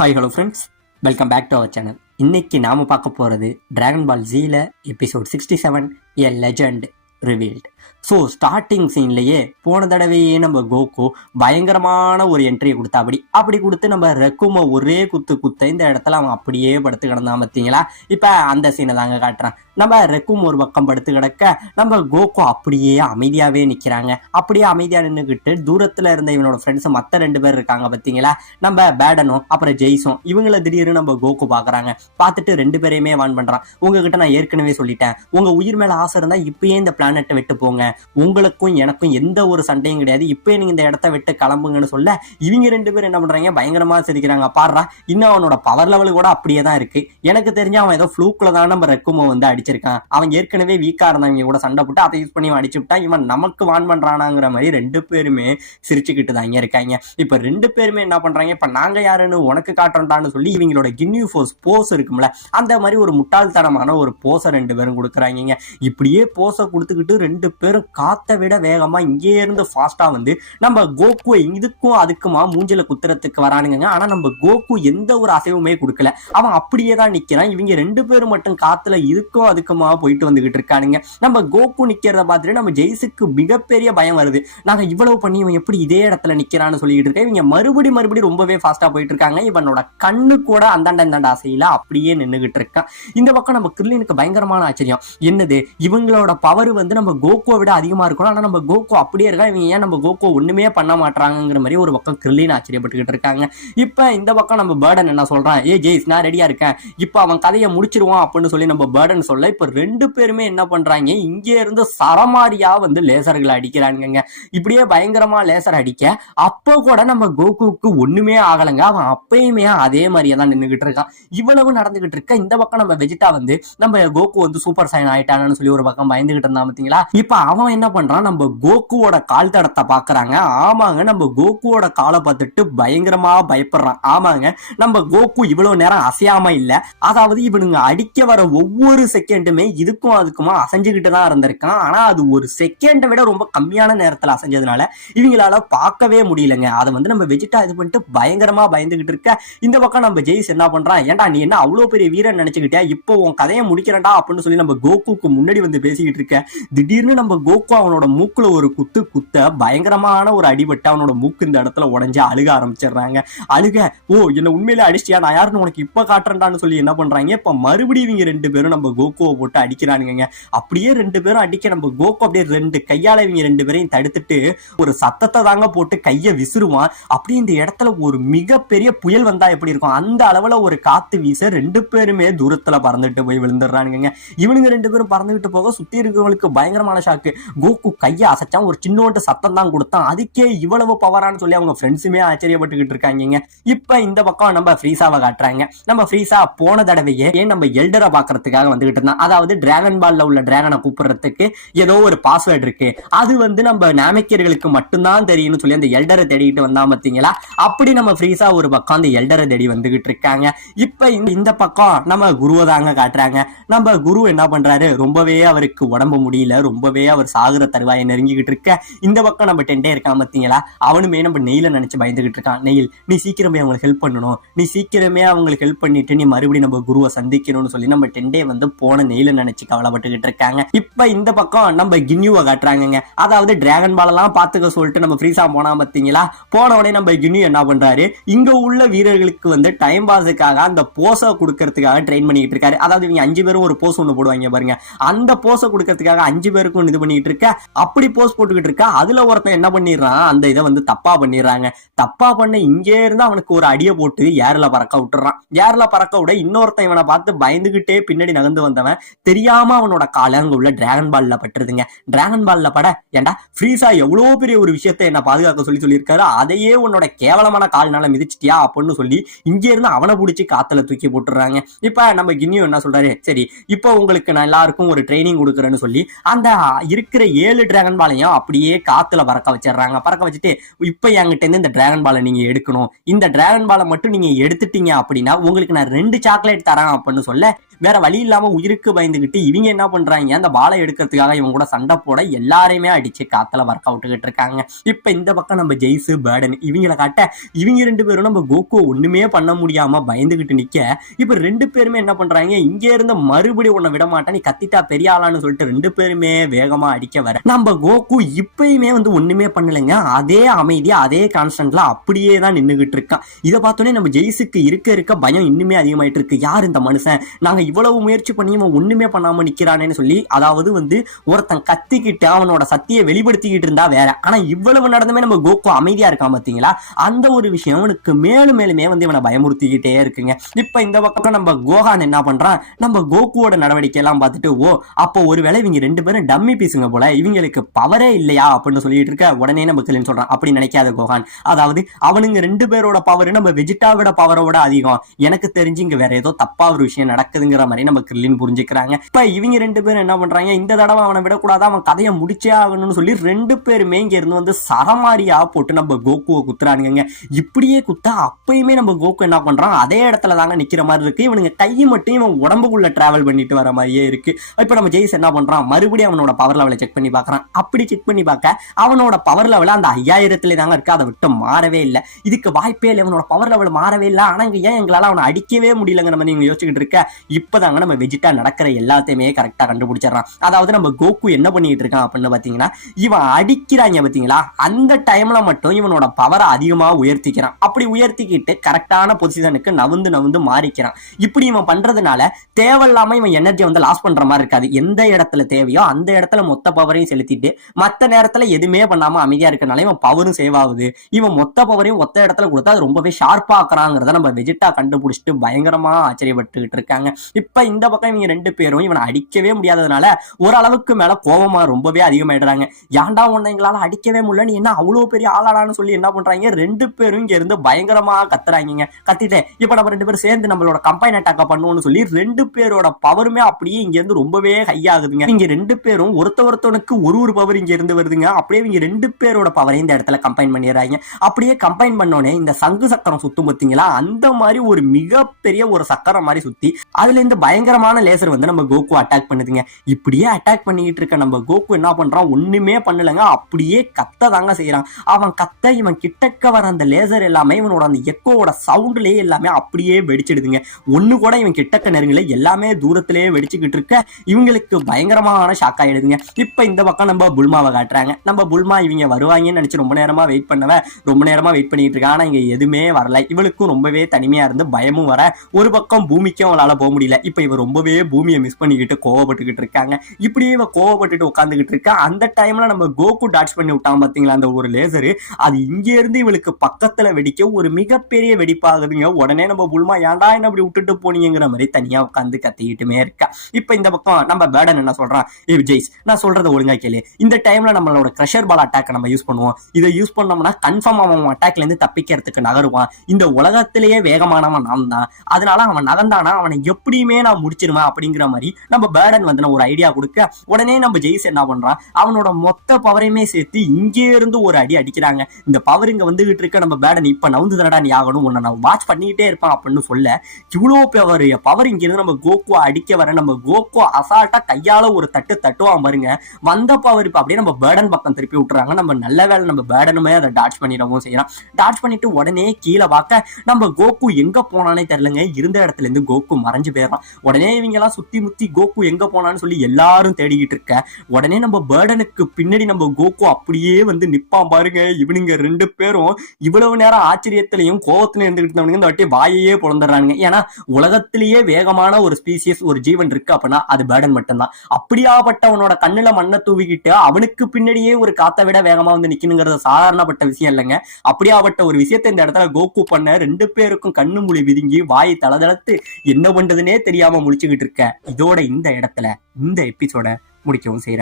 Hi hello friends, welcome back to our channel. இன்னைக்கு நாம பார்க்க போகிறது டிராகன் பால் ஜீல episode 67 a legend revealed. So starting சீன்லேயே போன தடவையே நம்ம கோகு பயங்கரமான ஒரு என்ட்ரியை கொடுத்தா அப்படி கொடுத்து நம்ம ரெக்குமை ஒரே குத்த இந்த இடத்துல அவன் அப்படியே படுத்து கிடந்தான் பார்த்தீங்களா. இப்போ அந்த சீனை தாங்க காட்டுறான். நம்ம ரெக்கும் ஒரு பக்கம் படுத்து கிடக்க நம்ம கோகு அப்படியே அமைதியாகவே நிற்கிறாங்க. அப்படியே அமைதியாக நின்றுக்கிட்டு தூரத்தில் இருந்த இவனோட ஃப்ரெண்ட்ஸ் மற்ற 2 பேர் இருக்காங்க பார்த்தீங்களா, நம்ம பேடனும் அப்புறம் ஜெய்ஸும். இவங்கள திடீர்னு நம்ம கோகு பார்க்குறாங்க. பார்த்துட்டு 2 பேரையுமே வான் பண்ணுறான். உங்ககிட்ட நான் ஏற்கனவே சொல்லிட்டேன், உங்கள் உயிர் மேலே ஆசை இருந்தால் இப்பயே இந்த பிளானட்டை விட்டு போங்க, உங்களுக்கும் எனக்கும் எந்த ஒரு சண்டையும் கிடையாது, இப்பயே நீங்கள் இந்த இடத்த விட்டு கிளம்புங்கன்னு சொல்ல இவங்க 2 பேரும் என்ன பண்ணுறாங்க, பயங்கரமாக சிரிக்கிறாங்க. பாடுறா, இன்னும் அவனோட பவர் லெவல் கூட அப்படியே தான் இருக்கு. எனக்கு தெரிஞ்ச அவன் ஏதோ ஃப்ளூக்கில் தான் நம்ம ரெக்குமை வந்து அடிச்சிருக்கான். அவன் ஏற்கனவே வீக்கா இருந்தாங்க கூட சண்டை போட்டு அதை யூஸ் பண்ணி அடிச்சு விட்டா இவன் நமக்கு வான் பண்றானாங்கிற மாதிரி 2 பேருமே சிரிச்சுக்கிட்டு தாங்க இருக்காங்க. இப்ப 2 பேருமே என்ன பண்றாங்க, இப்ப நாங்க யாருன்னு உனக்கு காட்டுறோம்டான்னு சொல்லி இவங்களோட கின்யூ ஃபோர்ஸ் போஸ் இருக்கும்ல, அந்த மாதிரி ஒரு முட்டாள்தனமான ஒரு போஸை 2 பேரும் கொடுக்குறாங்க. இப்படியே போஸை கொடுத்துக்கிட்டு 2 பேரும் காத்த விட வேகமா இங்கே இருந்து ஃபாஸ்டா வந்து நம்ம கோகு இதுக்கும் அதுக்குமா மூஞ்சில குத்துறதுக்கு வரானுங்க. ஆனா நம்ம கோகு எந்த ஒரு அசைவுமே கொடுக்கல, அவன் அப்படியே தான் நிக்கிறான். இவங்க 2 பேரும் மட்டும் காத்துல இதுக்கும் அதுக்குமா போயிட்டு வந்துகிட்டு இருக்கானுங்க. நம்ம கோகு நிக்கிறத பார்த்துட்டு நம்ம ஜெய்ஸுக்கு மிகப்பெரிய பயம் வருது. நாங்க இவ்வளவு பண்ணி இவன் எப்படி இதே இடத்துல நிக்கிறான்னு சொல்லிட்டு இருக்கேன். இவங்க மறுபடியும் ரொம்பவே ஃபாஸ்டா போயிட்டு இருக்காங்க. இவனோட கண்ணு கூட அந்தாண்ட ஆசையில அப்படியே நின்றுகிட்டு இருக்கான். இந்த பக்கம் நம்ம கிர்லினுக்கு பயங்கரமான ஆச்சரியம். என்னது, இவங்களோட பவர் வந்து நம்ம கோகுவை விட அதிகமா இருக்கணும், ஆனா நம்ம கோகு அப்படியே இருக்கா, இவங்க ஏன் நம்ம கோகு ஒண்ணுமே பண்ண மாட்டாங்கிற மாதிரி ஒரு பக்கம் கிர்லின் ஆச்சரியப்பட்டுக்கிட்டு இருக்காங்க. இப்ப இந்த பக்கம் நம்ம பேர்டன் என்ன சொல்றான், ஏ ஜெய்ஸ் நான் ரெடியா இருக்கேன், இப்ப அவன் கதையை முடிச்சிருவான் அப்படின்னு சொல்லி நம்ம பேர்டன் சொல்ல இப்ப 2 பேருமே என்ன பண்றாங்க, இங்கே இருந்து சரமாரியா வந்து லேசர்களை அடிக்கிறானுங்க. இப்படியே பயங்கரமா லேசர் அடிக்க அப்போ கூட நம்ம கோகுவுக்கு ஒண்ணுமே ஆகலைங்க. அவன் அப்பயுமே அதே மாதிரியே தான் நின்றுகிட்டு இருக்கான். இவ்வளவு நடந்துகிட்டு இருக்க இந்த பக்கம் நம்ம வெஜிடா வந்து நம்ம கோகு வந்து சூப்பர் சைன் ஆயிட்டானு சொல்லி ஒரு பக்கம் பயந்துகிட்டு இருந்தான் பாத்தீங்களா. இப்ப அவன் என்ன பண்றான், நம்ம கோகுவோட கால் தடத்தை பாக்குறாங்க. ஆமாங்க, நம்ம கோகுவோட காலை பார்த்துட்டு பயங்கரமா பயப்படுறான். ஆமாங்க, நம்ம கோகு இவ்வளவு நேரம் அசையாம இல்ல, அதாவது இவனுங்க அடிக்க வர ஒவ்வொரு செகண்டுமே இதுக்கும் அதுக்குமா அசைஞ்சுக்கிட்டு தான் இருந்திருக்கான். ஆனா அது ஒரு செகண்டை விட ரொம்ப கம்மியான நேரத்துல அசைஞ்சதுனால இவங்களால பார்க்கவே முடியலங்க. அதை வந்து நம்ம வெஜிடா இது பண்ணிட்டு பயங்கரமா பயந்துகிட்டு இருக்க இந்த பக்கம் நம்ம ஜெய்ஸ் என்ன பண்றான், ஏன்டா நீ என்ன அவ்வளவு பெரிய வீரன் நினைச்சுக்கிட்டியா, இப்போ உன் கதையை முடிக்கிறேன்டா அப்படின்னு சொல்லி நம்ம கோகுக்கு முன்னாடி வந்து பேசிக்கிட்டு இருக்க. திடீர்னு நம்ம கோகு அவனோட மூக்குல ஒரு குத்த பயங்கரமான ஒரு அடிபட்டு அவனோட மூக்கு இந்த இடத்துல உடஞ்சு அழுக ஆரம்பிச்சிடுறாங்க. அழுக, ஓ என்ன உண்மையிலே அடிச்சியா, நான் யாருன்னு உனக்கு இப்ப காட்டுறேன்டான்னு சொல்லி என்ன பண்றாங்க, இப்ப மறுபடியும் இவங்க 2 பேரும் நம்ம கோகுவை போட்டு அடிக்கிறானுங்க. அப்படியே 2 பேரும் அடிக்க நம்ம கோகு அப்படியே 2 கையால இவங்க 2 பேரையும் தடுத்துட்டு ஒரு சத்தத்தை தாங்க போட்டு கையை விசிறுவான். அப்படியே இந்த இடத்துல ஒரு மிகப்பெரிய புயல் வந்தா எப்படி இருக்கும் அந்த அளவுல ஒரு காத்து வீச 2 பேருமே தூரத்துல பறந்துட்டு போய் விழுந்துடுறானுங்க. இவனுங்க 2 பேரும் பறந்துகிட்டு போக சுத்தி இருக்கிறவங்களுக்கு பயங்கரமான ஷாக்கு. கோகு கையை அசைச்சான், ஒரு சின்னோண்டு சத்தம் தான் கொடுத்தான், அதுக்கே இவ்வளவு பவரான்னு சொல்லி அவங்க ஃப்ரெண்ட்ஸுமே ஆச்சரியப்பட்டுக்கிட்டு இருக்காங்க. இப்ப இந்த பக்கம் நம்ம ஃப்ரீசாவை காட்டுறாங்க. நம்ம ஃப்ரீசா போன தடவையே நம்ம எல்டரை பாக்குறதுக்காக வந்துகிட்டு இருந்தான். அதாவது டிராகன் பால்ல உள்ள டிராகனை கூப்பிடுறதுக்கு ஏதோ ஒரு பாஸ்வேர்டு இருக்கு, அது வந்து நம்ம நாமிக்கியர்களுக்கு மட்டும்தான் தெரியும்னு சொல்லி அந்த எல்டரை தேடிட்டு வந்தா பாத்தீங்களா. அப்படி நம்ம ஃப்ரீசா ஒரு பக்கம் அந்த எல்டரை தேடி வந்துகிட்டு இருக்காங்க. இப்ப இந்த பக்கம் நம்ம குருவை தாங்க காட்டுறாங்க. நம்ம குரு என்ன பண்றாரு, ரொம்பவே அவருக்கு உடம்பு முடியல, ரொம்பவே அவர் சாகுற தருவாயை நெருங்கிக்கிட்டு இருக்க. இந்த பக்கம் நம்ம டென்டே இருக்கான் பாத்தீங்களா, அவனுமே நம்ம நெயில நினைச்சு பயந்துகிட்டு இருக்கான். நெயில், நீ சீக்கிரமே அவங்களுக்கு ஹெல்ப் பண்ணணும், நீ சீக்கிரமே அவங்களுக்கு ஹெல்ப் பண்ணிட்டு நீ மறுபடியும் நம்ம குருவை சந்திக்கணும்னு சொல்லி நம்ம டென்டே வந்து போன நெயில நினைச்சு கவலைப்பட்டுக்கிட்டு இருக்காங்க. இப்ப இந்த பக்கம் நம்ம கின்யூவை காட்டுறாங்க. அதாவது டிராகன் பால் எல்லாம் பாத்துக்க சொல்லிட்டு நம்ம ஃப்ரீசா போனா பாத்தீங்களா. போன உடனே நம்ம கின்யூ என்ன பண்றாரு, இங்க உள்ள வீரர்களுக்கு வந்து டைம் பாஸுக்காக அந்த போஸை கொடுக்கறதுக்காக ட்ரெயின் பண்ணிட்டு இருக்காரு. அதாவது இவங்க 5 பேரும் ஒரு போஸ் ஒண்ணு போடுவாங்க பாருங்க, அந்த போஸை கொடுக்கறதுக்காக 5 பேருக்கும் இது பண்ணிட்டு இருக்க. அப்படி போஸ் போட்டுக்கிட்டு இருக்க. அதுல ஒருத்தன் என்ன பண்ணிடுறான், அந்த இதை வந்து தப்பா பண்ணிடுறாங்க. தப்பா பண்ண இங்கே இருந்து அவனுக்கு ஒரு அடியை போட்டு ஏர்ல பறக்க விட்டுறான். ஏர்ல பறக்க விட இன்னொருத்தன் இவனை பார்த்து பயந்துகிட்டே பின்னாடி நகர்ந்து வந்தவன் தெரியாம அவனோட கால அங்க உள்ள டிராகன் பால்ல பட்டுருதுங்க. டிராகன் பால்ல பட, ஏண்டா ஃப்ரீசா எவ்வளவு பெரிய ஒரு விஷயத்தை என்ன பாதுகாக்க சொல்லியிருக்காரு, அதையே உன்னோட கேவலமான கால்னால மிதிச்சிட்டியா அப்படின்னு சொல்லி இங்க இருந்து அவனை பிடிச்சி காத்துல தூக்கி போட்டுறாங்க. இப்ப நம்ம கின்யூ என்ன சொல்றாரு, சரி இப்போ உங்களுக்கு நான் எல்லாருக்கும் ஒரு ட்ரைனிங் கொடுக்குறேன்னு சொல்லி அந்த இருக்கிற 7 டிராகன் பாலையும் அப்படியே காத்துல பறக்க வச்சிடுறாங்க. பறக்க வச்சுட்டு இப்ப என்கிட்ட இருந்து இந்த டிராகன் பாலை நீங்க எடுக்கணும், இந்த டிராகன் பாலை மட்டும் நீங்க எடுத்துட்டீங்க அப்படின்னா உங்களுக்கு நான் 2 சாக்லேட் தரேன் அப்படின்னு சொல்ல, வேற வழி இல்லாம உயிருக்கு பயந்துகிட்டு இவங்க என்ன பண்றாங்க, அந்த பாலை எடுக்கிறதுக்காக இவங்க கூட சண்டை போட எல்லாரையுமே அடிச்சு காத்துல ஒர்க் அவுட்டுக்கிட்டு இருக்காங்க. இப்ப இந்த பக்கம் நம்ம ஜெய்ஸ் பேர்டன் இவங்களை காட்ட இவங்க 2 பேரும் நம்ம கோகு ஒண்ணுமே பண்ண முடியாம பயந்துகிட்டு நிக்க, இப்ப 2 பேருமே என்ன பண்றாங்க, இங்க இருந்து மறுபடியும் உன்னை விட மாட்டேன், நீ கத்திட்டா பெரிய ஆளான்னு சொல்லிட்டு 2 பேருமே வேகமா அடிக்க வர நம்ம கோகு இப்பயுமே ஒண்ணுமே பண்ணலைங்க. அதே அமைதியா அதே கான்ஸ்டன்ட்ல அப்படியே தான் நின்னுகிட்டு இருக்கான். இதை பார்த்தோன்னே நம்ம ஜெய்ஸுக்கு இருக்க பயம் இன்னுமே அதிகமாயிட்டு இருக்கு. யார் இந்த மனுஷன், நாங்க இவ்வளவு முயற்சி பண்ணி இவன் ஒண்ணுமே பண்ணாம நிக்கிறானேன்னு சொல்லி, அதாவது ஒருத்தன் கத்திக்கிட்டு அவனோட சக்தியை வெளிப்படுத்திக்கிட்டு இருந்தா வேற, ஆனா இவ்வளவு நடந்துமே நம்ம கோகு அமைதியா இருக்கான் பாத்தீங்களா, அந்த ஒரு விஷயம் அவனுக்கு மேலும் மேலுமே இவனை பயமுறுத்திக்கிட்டே இருக்குங்க. இப்ப இந்த பக்கம் நம்ம கோகான் என்ன பண்றான், நம்ம கோகுவோட நடவடிக்கை எல்லாம் பார்த்துட்டு, ஓ அப்போ ஒருவேளை இவங்க 2 பேரும் டம்மி பீஸுங்க போல, இவங்களுக்கு பவரே இல்லையா அப்படின்னு சொல்லிட்டு இருக்க, உடனே நம்ம கிளின் சொல்றான், அப்படி நினைக்காத கோகான், அதாவது அவனுங்க 2 பேரோட பவர் நம்ம வெஜிடாவோட பவரோட அதிகம், எனக்கு தெரிஞ்சு இங்க வேற ஏதோ தப்பா ஒரு விஷயம் நடக்குதுங்கிற மாதிரி நம்ம கிளின் புரிஞ்சுக்கிறாங்க. இப்ப இவங்க 2 பேரும் என்ன பண்றாங்க, இந்த தடவை அவனை விடக்கூடாது, அவன் கதையை முடிச்சே ஆகணும்னு சொல்லி 2 பேருமே இங்க இருந்து சரமாரியா போட்டு நம்ம கோகுவை குத்துறானுங்க. இப்படியே குத்தா அப்பயுமே நம்ம கோகு என்ன பண்றான், அதே இடத்துல தாங்க நிக்கிற மாதிரி இருக்கு. இவனுங்க கை மட்டும் இவன் உடம்புக்குள்ள டிராவல் பண்ணிட்டு வர மாதிரியே இருக்கு. இப்ப நம்ம ஜெய்ஸ் என்ன பண்றான், மறுபடியும் அவனோட பவர் லெவலை செக் பண்ணி பாக்குறான். அப்படி செக் பண்ணி பார்க்க அவனோட பவர் லெவல் அந்த 5000 தாங்க இருக்கு, அதை விட்டு மாறவே இல்லை. இதுக்கு வாய்ப்பே இல்லை, அவனோட பவர் லெவல் மாறவே இல்லை. ஆனா ஏன் எங்களால அவனை அடிக்கவே முடியலங்கிற மாதிரி நீங்க யோசிச்சுக்கிட்டு இருக்க, இப்பதாங்க நம்ம வெஜிடா நடக்கிற எல்லாத்தையுமே கரெக்டா கண்டுபிடிச்சிடறான். அதாவது நம்ம கோகு என்ன பண்ணிட்டு இருக்கான் அப்படின்னு பாத்தீங்கன்னா, இவன் அடிக்கிறாங்க பாத்தீங்களா, அந்த டைம்ல மட்டும் இவனோட பவரை அதிகமா உயர்த்திக்கிறான். அப்படி உயர்த்திக்கிட்டு கரெக்டான பொசிஷனுக்கு நவுந்து மாறிக்கிறான். இப்படி இவன் பண்றதுனால தேவையில்லாம இவன் எனர்ஜி லாஸ் பண்ற மாதிரி இருக்காது. எந்த இடத்துல தேவையோ அந்த இடத்துல மொத்த பவரையும் செலுத்திட்டு மத்த நேரத்துல எதுவுமே பண்ணாம அமைதியா இருக்கனால இவன் பவரும் சேவ் ஆகுது. இவன் மொத்த பவரையும் ஒத்த இடத்துல கொடுத்தா அது ரொம்பவே ஷார்ப்பா ஆக்குறாங்கிறத நம்ம வெஜிடா கண்டுபிடிச்சிட்டு பயங்கரமா ஆச்சரியப்பட்டுக்கிட்டு இருக்காங்க. இப்ப இந்த பக்கம் இவங்க 2 பேரும் இவனை அடிக்கவே முடியாததுனால ஓரளவுக்கு மேல கோபமா ரொம்பவே அதிகமாயிடுறாங்க. ஏன்டா உன்னை எங்களால அடிக்கவே முடியல, நீ என்ன அவ்வளவு பெரிய ஆளாடான்னு சொல்லி என்ன பண்றாங்க, 2 பேரும் இங்க இருந்து பயங்கரமா கத்துறாங்க. கத்திட்டு இப்ப நம்ம 2 பேரும் சேர்ந்து நம்மளோட கம்பைன் அட்டாக்க பண்ணுவோம்னு சொல்லி 2 பேரோட பவருமே அப்படியே இங்க இருந்து ரொம்பவே ஹை ஆகுதுங்க. இங்க 2 பேரும் ஒருத்தவருக்கு ஒரு பவர் இங்க இருந்து வருதுங்க. அப்படியே இவங்க 2 பேரோட பவரை இந்த இடத்துல கம்பைன் பண்ணிடுறாங்க. அப்படியே கம்பைன் பண்ணோனே இந்த சங்கு சக்கரம் சுத்தும் பார்த்தீங்களா, அந்த மாதிரி ஒரு மிகப்பெரிய ஒரு சக்கரம் மாதிரி சுத்தி அதுல இருந்து பயங்கரமான லேசர் நம்ம கோகு அட்டாக் பண்ணுதுங்க. இப்படியே அட்டாக் பண்ணிட்டு இருக்க நம்ம கோகு என்ன பண்றான், ஒண்ணுமே பண்ணலங்க, அப்படியே கத்த தாங்க செய்யறான். அவன் கத்த இவன் கிட்டக்க வர அந்த லேசர் எல்லாமே இவனோட அந்த எக்கோவோட சவுண்ட்லயே எல்லாமே அப்படியே வெடிச்சிடுதுங்க. ஒண்ணு கூட இவன் கிட்டக்க நெருங்கல, எல்லாமே தூரத்திலேயே வெடிச்சுக்கிட்டு இருக்க இவங்களுக்கு பயங்கரமான ஷாக் ஆயிடுதுங்க. இப்ப இந்த பக்கம் நம்ம புல்மாவை காட்டுறாங்க. நம்ம புல்மா இவங்க வருவாங்கன்னு நினைச்சு ரொம்ப நேரமா வெயிட் பண்ணிட்டு இருக்கா. ஆனா இங்க எதுவுமே வரல. இவளுக்கும் ரொம்பவே தனிமையா இருந்து பயமும் வர, ஒரு பக்கம் பூமிக்கும் அவளால போக முடியல. இப்ப இவ ரொம்பவே பூமியை மிஸ் பண்ணிக்கிட்டு கோவப்பட்டுக்கிட்டு இருக்காங்க. இப்படியே இவ கோவப்பட்டுட்டு உட்காந்துக்கிட்டு இருக்கா. அந்த டைம்ல நம்ம கோகு டாட்ச் பண்ணி விட்டான் பாத்தீங்களா அந்த ஒரு லேசரு, அது இங்க இருந்து இவளுக்கு பக்கத்துல வெடிக்க ஒரு மிகப்பெரிய வெடிப்பாகுதுங்க. உடனே நம்ம புல்மா ஏன்டா என்ன அப்படி விட்டுட்டு போனீங்கிற மாதிரி தனியா உட்காந்து கத்திக்கிட்டுமே இருக்கா. இப்ப இந்த பக்கம் நம்ம பேர்டன் என்ன சொல்றான், ஜெய்ஸ் நான் சொல்றத ஒழுங்கா கேளு, இந்த டைம்ல நம்மளோட கிரஷர் பால் அட்டாக் நம்ம யூஸ் பண்ணுவோம். இதை யூஸ் பண்ணோம்னா கன்ஃபார்ம் அவன் அட்டாக்ல இருந்து தப்பிக்கிறதுக்கு நகருவான். இந்த உலகத்திலேயே வேகமானவன் நான் தான், அதனால அவன் நகர்ந்தானா அவனை எப்படியுமே நான் முடிச்சிருவேன் அப்படிங்கிற மாதிரி நம்ம பேர்டன் ஒரு ஐடியா கொடுக்க, உடனே நம்ம ஜெய்ஸ் என்ன பண்றான், அவனோட மொத்த பவரையுமே சேர்த்து இங்கே இருந்து ஒரு அடி அடிக்கிறாங்க. இந்த பவர் இங்க வந்துகிட்டு இருக்க நம்ம பேர்டன் இப்ப நவுந்து தடா நீ ஆகணும், உன்னை நான் வாட்ச் பண்ணிக்கிட்டே இருப்பான் அப்படின்னு சொல்ல, இவ்வளோ பவர் இங்க இருந்து நம்ம கோகு அடிக்க வர நம்ம கோகு அசால்ட்டா கையால ஒரு தட்டுவான் பாருங்க. வந்த பவர் இப்ப அப்படியே நம்ம பேர்டன் பக்கம் திருப்பி விட்டுறாங்க. நம்ம நல்ல வேலை நம்ம பேர்டனுமே அதை டாட்ச் பண்ணிடவும் செய்யறான். டாட்ச் பண்ணிட்டு உடனே கீழே பார்க்க நம்ம கோகு எங்க போனானே தெரியலங்க. இருந்த இடத்துல இருந்து கோகு மறைஞ்சு போயிடறான். உடனே இவங்க எல்லாம் சுத்தி முத்தி கோகு எங்க போனான்னு சொல்லி எல்லாரும் தேடிக்கிட்டு இருக்க, உடனே நம்ம பேர்டனுக்கு பின்னாடி நம்ம கோகு அப்படியே நிப்பான் பாருங்க. இவனுங்க 2 பேரும் இவ்வளவு நேரம் ஆச்சரியத்திலையும் கோவத்திலையும் இருந்துகிட்டு இந்த வாட்டி வாயையே பிறந்துடுறானுங்க. ஏன்னா உலகத்திலேயே வேகமான ஒரு ஸ்பீசியஸ் ஒரு ஜீவன் இருக்கு அப்படின்னா அது பேர்டன் மட்டும்தான். அப்படியாப்பட்டவனோட கண்ணுல மண்ணை தூவிக்கிட்டு அவனுக்கு பின்னாடியே ஒரு காத்தை விட வேகமா நிக்கணுங்கிறது சாதாரணப்பட்ட விஷயம் இல்லைங்க. அப்படியாப்பட்ட ஒரு விஷயத்தை இந்த இடத்துல கோகு பண்ண 2 பேருக்கும் கண்ணு மொழி விரிங்கி வாய் தளதளத்து என்ன பண்றதுன்னே தெரியாம முழிச்சுக்கிட்டு இருக்க. இதோட இந்த இடத்துல இந்த எபிசோட முடிக்கவும் செய்யறேன்.